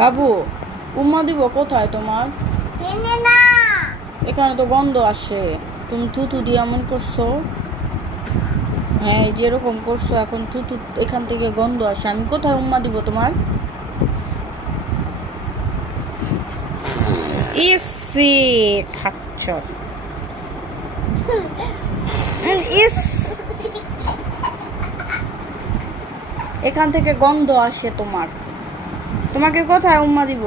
বাবু উম্মা দিব কোথায় তোমার? এখানে তো গন্ধ আসে, তুমি থুতু দিয়ে এমন করছো। হ্যাঁ যেরকম করছো এখন থুতু এখান থেকে গন্ধ আসে, আমি কোথায় উম্মা দিব তোমার? ইসি খাচ্ছ ইস, এখান থেকে গন্ধ আসে তোমার, তোমাকে কোথায় উম্মা দিব?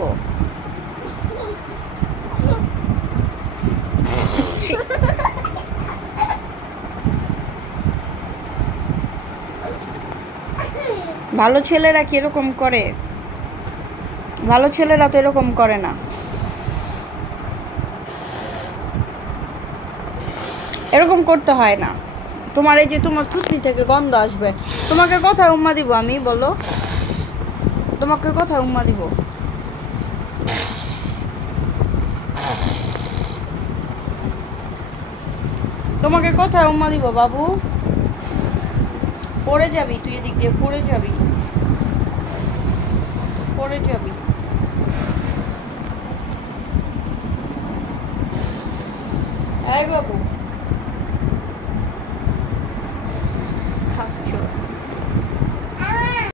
ভালো ছেলেরা কি এরকম করে? ভালো ছেলেরা তো এরকম করে না। এরকম করতে হয় না। তোমার এই যে তোমার থুতনি থেকে গন্ধ আসবে, তোমাকে কোথায় উম্মা দিব আমি বলো? তোমাকে কোথায় উম্মা দিব? তোমাকে কোথায় উম্মা দিব বাবু? পড়ে যাবি তুই, এদিক দিয়ে পড়ে যাবি, পড়ে যাবি। এই বাবু